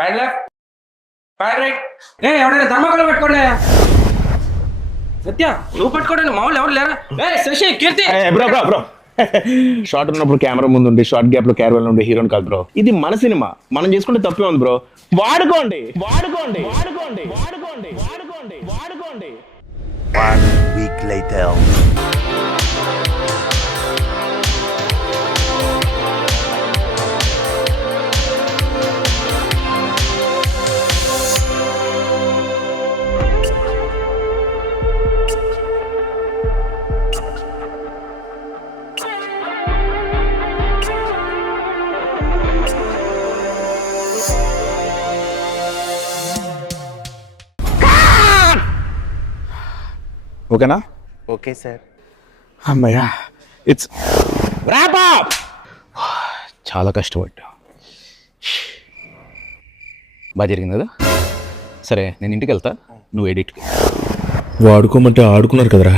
Pad left, pad right. ఎవడైనా thermocol పెట్టుకోండి. సత్య నువ్వు పట్టుకోండి, మామూలు ఎవరు లేరా? శశి, కీర్తి. బ్రో షార్ట్ ఉన్నప్పుడు కెమెరా ముందు ఉండి షార్ట్ గ్యాప్ లో క్యారవల్ ఉండే హీరోని కాదు బ్రో. ఇది మన సినిమా, మనం చేసుకుంటే తప్పే ఉంది బ్రో. వాడుకోండి వాడుకోండి వాడుకోండి వాడుకోండి వాడుకోండి వాడుకోండి. 1 week later. ఓకేనా? Okay, sir. అమ్మయ్యా, ఇట్స్ ర్యాప్ అప్. చాలా కష్టపడ్డా, బాగా జరిగింది కదా. సరే నేను ఇంటికి వెళ్తా, నువ్వు ఎడిట్కి. వాడుకోమంటే ఆడుకున్నారు కదరా.